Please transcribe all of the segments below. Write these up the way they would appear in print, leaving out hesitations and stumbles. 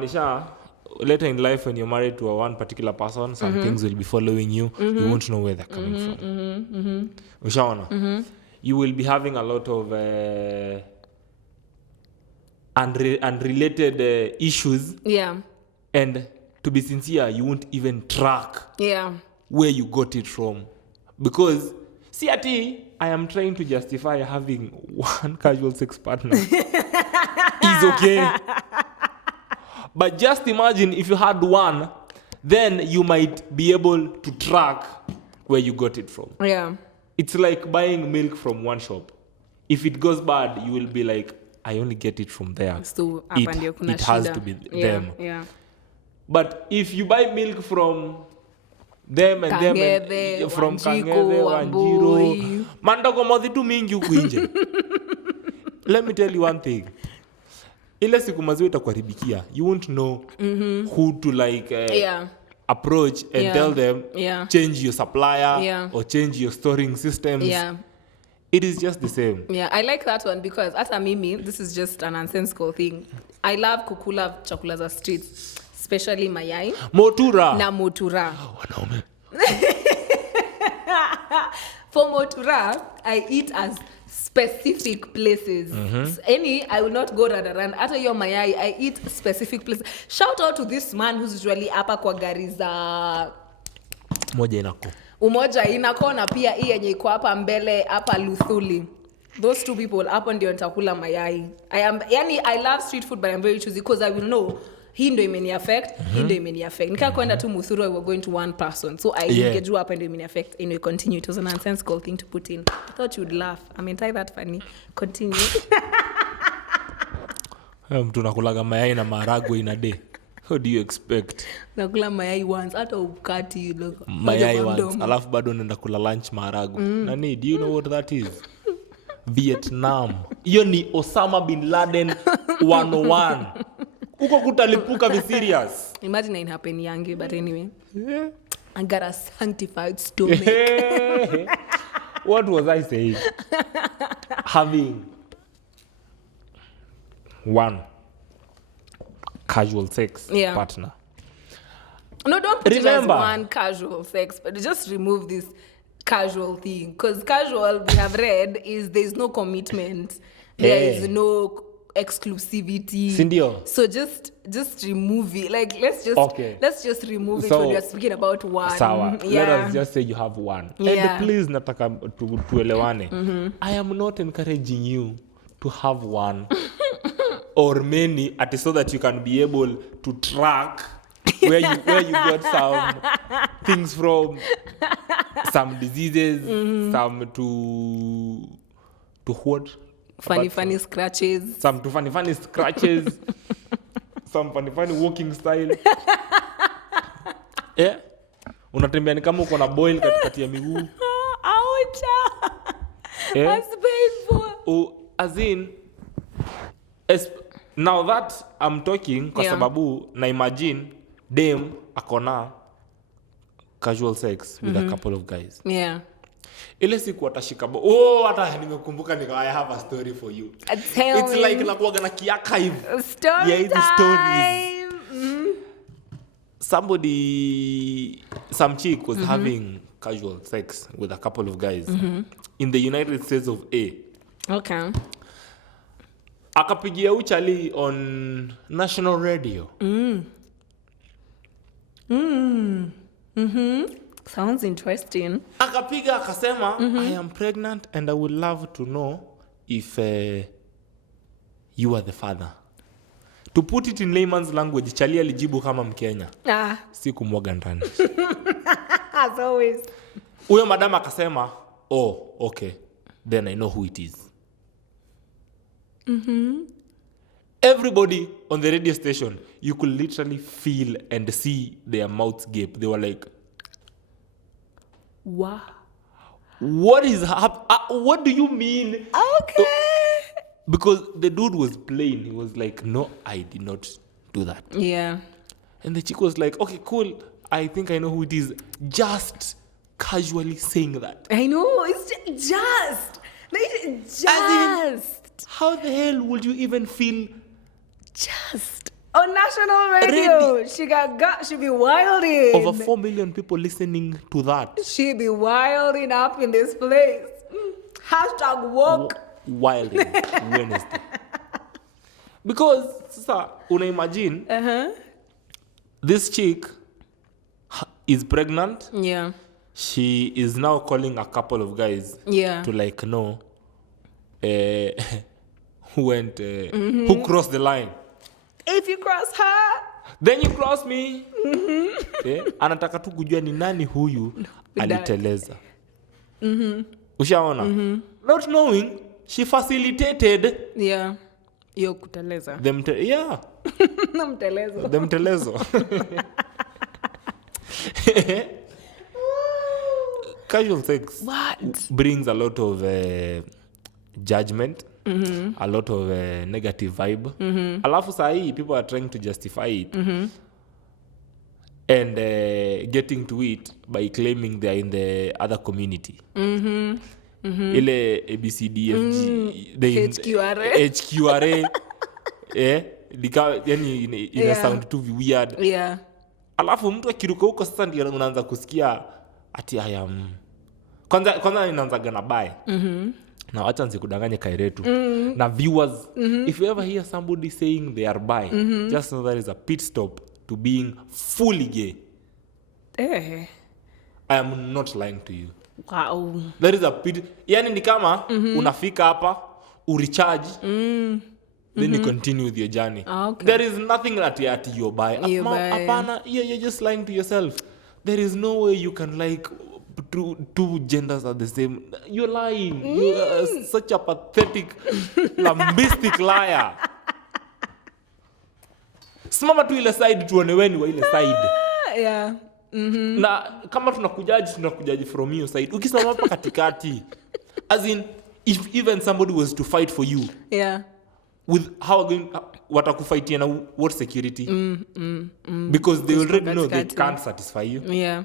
inamaanisha later in life when you're married to one particular person, some things will be following you. You won't know where they're coming from. Ushaona? You will be having a lot of unrelated issues. Yeah. And to be sincere, you won't even track where you got it from. Because, see, I am trying to justify having one casual sex partner. Is okay. But just imagine if you had one, then you might be able to track where you got it from. Yeah. It's like buying milk from one shop. If it goes bad, you will be like, I only get it from there. So it has to be them. Yeah. But if you buy milk from them and Kangede, them and from Wanjiko, Kangede, Wanjiro, mandogo modhitu mingi huku nje. Let me tell you one thing. Ile siku maziwa itakuharibikia, you won't know who to approach and tell them change your supplier or change your storing systems. Yeah. It is just the same. Yeah, I like that one because as a mimi, this is just a nonsensical thing. I love kukula chakula za streets, especially mayai. Motura. Na motura. Wanaume. For motura, I eat as specific places. I will not go around. After your mayai, I eat specific places. Shout out to this man who's usually hapa kwa gari za moja inako. Umoja inako na pia hii yenye iko hapa mbele hapa Luthuli. Those two people hapo ndio nitakula mayai. I love street food but I'm very choosy because I will know hii ndio imeni affect, hii ndio imeni affect. Nika kwenda tu Muthuro, we were going to one person. So I ningejua hapa ndio imeni affect and we continue. It was a nonsensical thing to put in. I thought you'd laugh. I mean, tie that funny. Continue. Mtu nakulaga mayai na maharagwe in a day. How do you expect? Nakula mayai once hata ukati look. Mayai once. Alafu bado nenda kula lunch maharagwe. Nani, do you know what that is? Vietnam. Hiyo ni Osama bin Laden 101. Uko kutalipuka, be serious. Imagine it happen young, but anyway. Yeah. I got a sanctified stomach. What was I saying? Having one casual sex partner. No, don't put it as one casual sex, but just remove this casual thing. Because casual, we have read, is there's no commitment. There is no exclusivity. Sindio. So just remove it. Like let's just remove it when we are speaking about one. Sawa. Let us just say you have one. And please nataka tuelewane. I am not encouraging you to have one or many so that you can be able to track where you got some things from, some diseases, some to what? Funny scratches. Some to funny scratches. Some funny walking style. Unatembea ni kama uko na boil katikati ya miguu. Ouch. That's painful. As in, now that I'm talking kwa sababu na imagine dem akona casual sex with a couple of guys. Yeah. Ile siku atashika hata nimekumbuka I have a story for you. It's like nakuaga na archive. Story stories. Some chick was having casual sex with a couple of guys in the United States of A. Okay. Akapigia uchali on national radio. Sounds interesting. Akapiga akasema, I am pregnant and I would love to know if you are the father. To put it in layman's language, chali alijibu kama Mkenya. Si kumwaga ndani. As always. Huyo madam akasema, oh, okay. Then I know who it is. Everybody on the radio station, you could literally feel and see their mouths gape. They were like, wow. What is what do you mean? Okay. Because the dude was plain. He was like, no, I did not do that. Yeah. And the chick was like, okay, cool. I think I know who it is. Just casually saying that. I know. It's just. Like, just. How the hell would you even feel? Just. On national radio. She be wilding. Over 4 million people listening to that. She be wilding up in this place. Hashtag woke. Wilding Wednesday. Because, sasa, imagine this chick is pregnant. Yeah. She is now calling a couple of guys to like know who went, who crossed the line. If you cross her, then you cross me. Anataka tu kujua ni nani huyu aliteleza. Ushaona? Not knowing, she facilitated. Yeah. Yo kuteleza. Mtelezo. Casual sex brings a lot of judgment, a lot of negative vibe. Alafu sahi, people are trying to justify it and getting to it by claiming they are in the other community. Ile ABCDFG, HQRA. Yani ina sound too weird. Yeah. Alafu mtu akiruka huko sasa ndio unaanza kusikia ati I am kwanza inaanzaga na bye. Na wacha nsikudanganye Kairetu. Na viewers, if you ever hear somebody saying they are bi, just know that is a pit stop to being fully gay. I am not lying to you. Wow. There is a pit. Yani ni kama unafika hapa, urecharge, then you continue with your journey. Okay. There is nothing that you're bi. Apana, you're just lying to yourself. There is no way you can like two genders are the same. You're lying. You are such a pathetic, lambistic liar. Simama tu ile side tuone weni wa ile side. Yeah. Na kama tunakujaji from your side. Ukisimama hapa katikati. As in, if even somebody was to fight for you. Yeah. With how going watakufightia na what security? Because they already know they can't satisfy you. Yeah.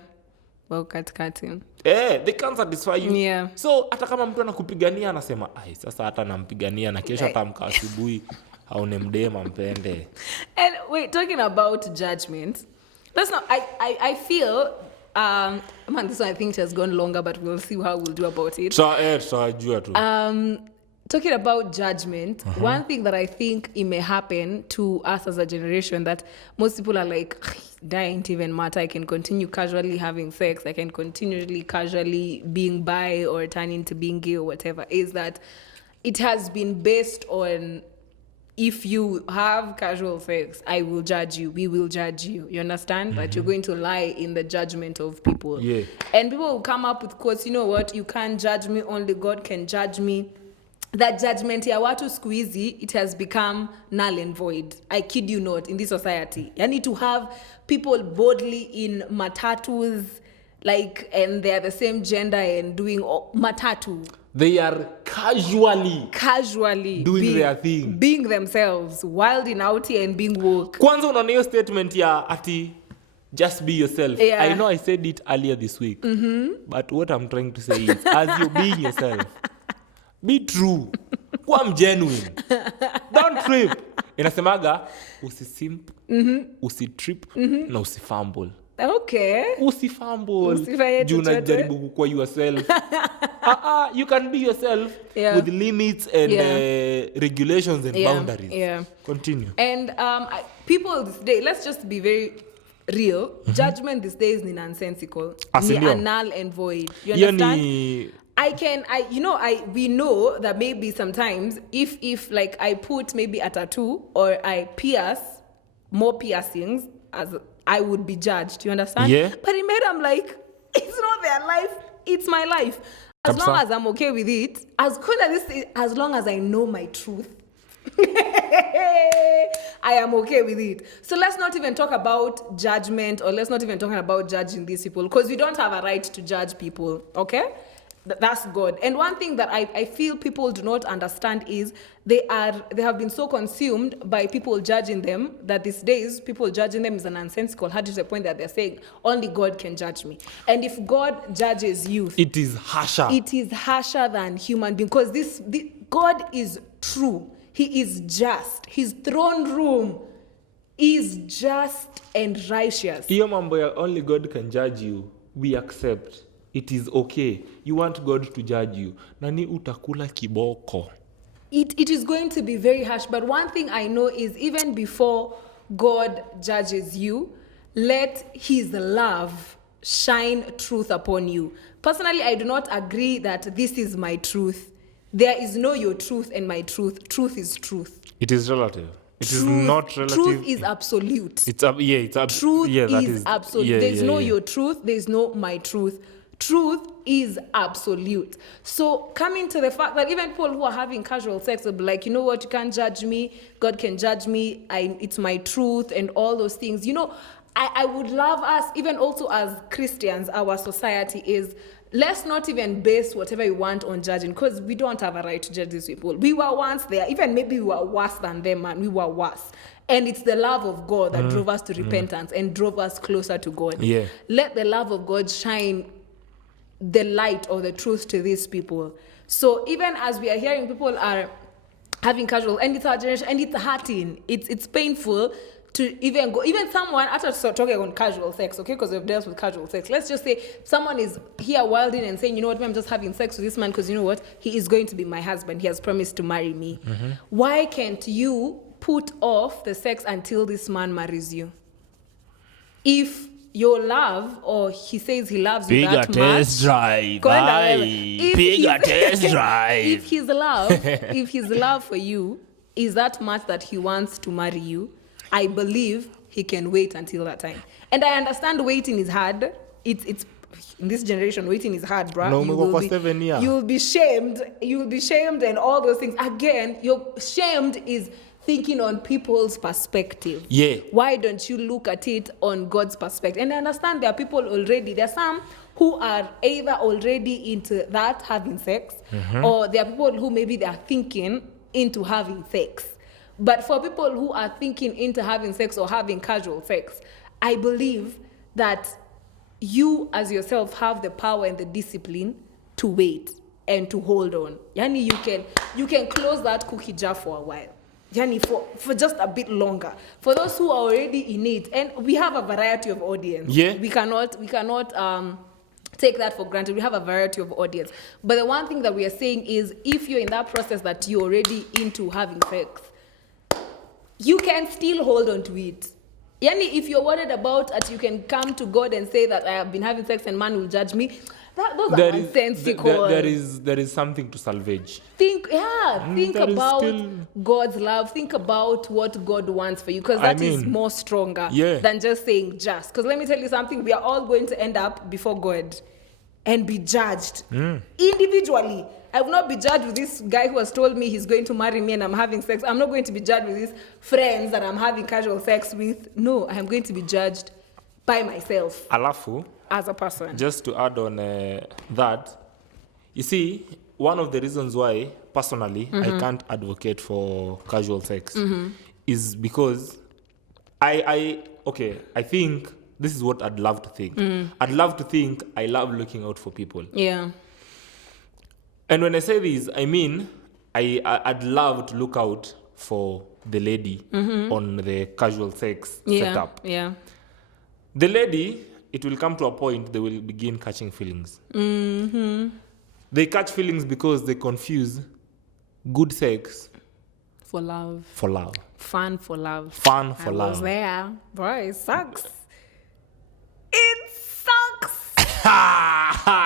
Well, katikati. They can't satisfy you. Yeah. So hata kama mtu anakupigania anasema, ai sasa hata nampigania na kesho atamka asubuhi aone mdema mpende. And wait, talking about judgment. That's not I feel man, this one I think it has gone longer, but we'll see how we'll do about it. So ajua tu. Talking about judgment, one thing that I think it may happen to us as a generation that most people are like, didn't even matter. I can continue casually having sex. I can continually casually being bi or turning to being gay or whatever, is that it has been based on, if you have casual sex, I will judge you. We will judge you. You understand? That you're going to lie in the judgment of people. Yeah. And people will come up with quotes, you know what? You can't judge me. Only God can judge me. That judgment ya watu squeezy, it has become null and void. I kid you not, in this society. You need to have people boldly in matatus, like, and they are the same gender and doing matatu. They are casually doing their thing. Being themselves, wilding out here and being woke. Kwanza unaona hiyo statement ya ati just be yourself. Yeah. I know I said it earlier this week. But what I'm trying to say is, as you're being yourself, be true. Kuwa genuine. Don't trip. Inasemaga usisimp, usitrip, na usifumble. Okay. Usifumble. Juu unajaribu kukuwa yourself. You can be yourself with limits and regulations and boundaries. Yeah. Continue. And people this day, let's just be very real. Judgment these days is nonsensical. Ni null and void. You understand? We know that maybe sometimes if like I put maybe a tattoo or I pierce more piercings, as I would be judged. You understand? Yeah. But in I'm like, it's not their life, it's my life. As long as I'm okay with it, as cool as this is, as long as I know my truth, I am okay with it. So let's not even talk about judgment, or let's not even talk about judging these people, because we don't have a right to judge people, okay? That's God. And one thing that I feel people do not understand is they have been so consumed by people judging them that these days people judging them is nonsensical, to the point that they're saying only God can judge me. And if God judges you, it is harsher. It is harsher than human being, because this God is true. He is just. His throne room is just and righteous. Iyo mambo ya only God can judge you, we accept. It is okay. You want God to judge you. Nani utakula kiboko. It is going to be very harsh. But one thing I know is even before God judges you, let his love shine truth upon you. Personally, I do not agree that this is my truth. There is no your truth and my truth. Truth is truth. It is relative. It is not relative. Truth is absolute. It's absolute. Truth is absolute. There's no your truth. There's no my truth. Truth is absolute. So coming to the fact that even people who are having casual sex will be like, you know what, you can't judge me. God can judge me. It's my truth and all those things. You know, I would love us, even also as Christians, our society is, let's not even base whatever we want on judging, because we don't have a right to judge these people. We were once there. Even maybe we were worse than them, man. We were worse. And it's the love of God that drove us to repentance and drove us closer to God. Yeah. Let the love of God shine the light or the truth to these people. So even as we are hearing people are having casual, and it's our generation, and it's hurting, it's painful to even go, even someone, after talking on casual sex, okay, because we've dealt with casual sex, let's just say someone is here wilding and saying, you know what, I'm just having sex with this man because you know what, he is going to be my husband, he has promised to marry me. Why can't you put off the sex until this man marries you? If your love, or he says he loves you that much. Test drive. Bigger test drive. If his love for you is that much that he wants to marry you, I believe he can wait until that time. And I understand waiting is hard. It's in this generation, waiting is hard, bruh. No, you'll be shamed. You'll be shamed and all those things. Again, you're shamed is thinking on people's perspective. Yeah. Why don't you look at it on God's perspective? And I understand there are people already, there are some who are either already into that, having sex, or there are people who maybe they are thinking into having sex. But for people who are thinking into having sex or having casual sex, I believe that you as yourself have the power and the discipline to wait and to hold on. Yani, you can close that cookie jar for a while. Yani, for just a bit longer. For those who are already in it, and we have a variety of audience. Yeah. We cannot take that for granted. We have a variety of audience. But the one thing that we are saying is, if you're in that process that you're already into having sex, you can still hold on to it. Yani, if you're worried about it, you can come to God and say that I have been having sex and man will judge me. Those are nonsensical. There is something to salvage. Think about God's love. Think about what God wants for you, because that is more stronger than just saying just. Because let me tell you something, we are all going to end up before God and be judged individually. I will not be judged with this guy who has told me he's going to marry me and I'm having sex. I'm not going to be judged with these friends that I'm having casual sex with. No, I am going to be judged by myself. Alafu, as a person. Just to add on that, you see, one of the reasons why, personally, I can't advocate for casual sex is because I think this is what I'd love to think. I'd love to think I love looking out for people. Yeah. And when I say this, I mean, I'd love to look out for the lady on the casual sex setup. Yeah. The lady, it will come to a point they will begin catching feelings. They catch feelings because they confuse good sex for love. Fun for love. I love. Was there. Bro, it sucks. It sucks.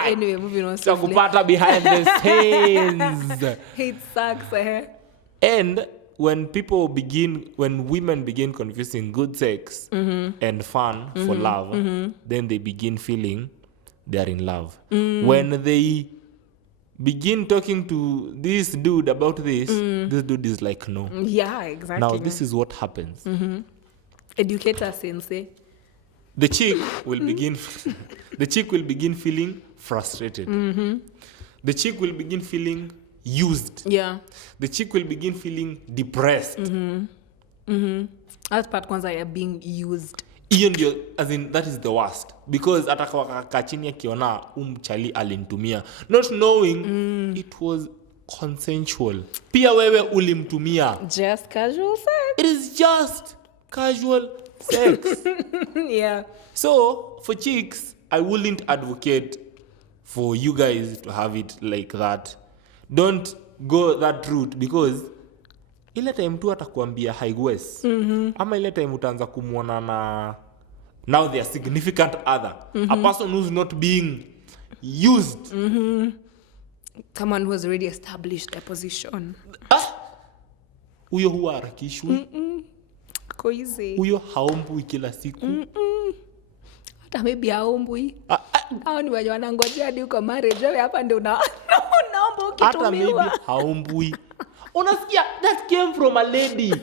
Anyway, moving on. Kupata behind the scenes. It sucks. And when women begin confusing good sex and fun for love, then they begin feeling they are in love. When they begin talking to this dude about this dude is like, no. Yeah, exactly. Now, this is what happens. Educator sensei. The chick will begin feeling frustrated. The chick will begin feeling used. Yeah. The chick will begin feeling depressed. That part kwanza ya being used. Hiyo ndio, as in, that is the worst. Because atakawa chini akiona mchali alintumia, not knowing it was consensual. Pia wewe ulimtumia. Just casual sex. It is just casual sex. Yeah. So for chicks, I wouldn't advocate for you guys to have it like that. Don't go that route, because ile time tu atakwambia haigwes. Ama ile time utaanza kumuona na now their significant other, a person who's not being used. Someone who has already established their position. Huyo huwa harakishwi. Koize. Huyo haombwi kila siku. Hata maybe haombwi. Hao ni wenye wanangojea hadi uko marriage. Wewe hapa ndio unaomba ukitumiwa. Hata maybe haombwi. Unasikia, that came from a lady.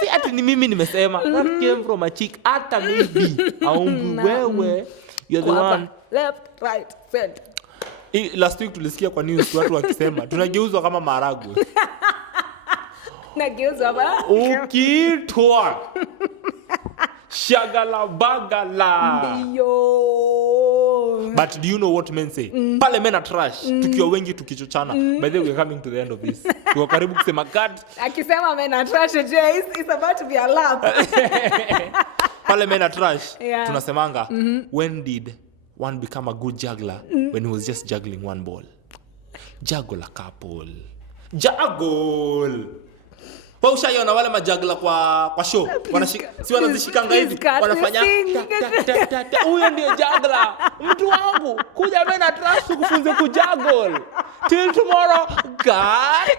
Si ati ni mimi nimesema. That came from a chick. Hata maybe haombwi. Wewe, you're the one. Left, right, center. Last week tulisikia kwa news watu wakisema tunageuzwa kama maragwe. Nageuzwa ba? Ukitwa. Shagala bagala. Yo. But do you know what men say? Pale men are trash. Tukiwa wengi tukichochana. By the way, we're coming to the end of this. Tuko karibu kusema cut. Akisema men are trash, it's about to be a lap. Pale men are trash. Yeah. Tunasemanga, when did one become a good juggler? When he was just juggling one ball. Juggle a couple. Juggle. Kwa ushaiona wale majagla kwa show, si wanazishikanga hivi, wanafanya huyo ndio jagla. Mtu wangu kuja mena trash kufunze kujuggle till tomorrow. God.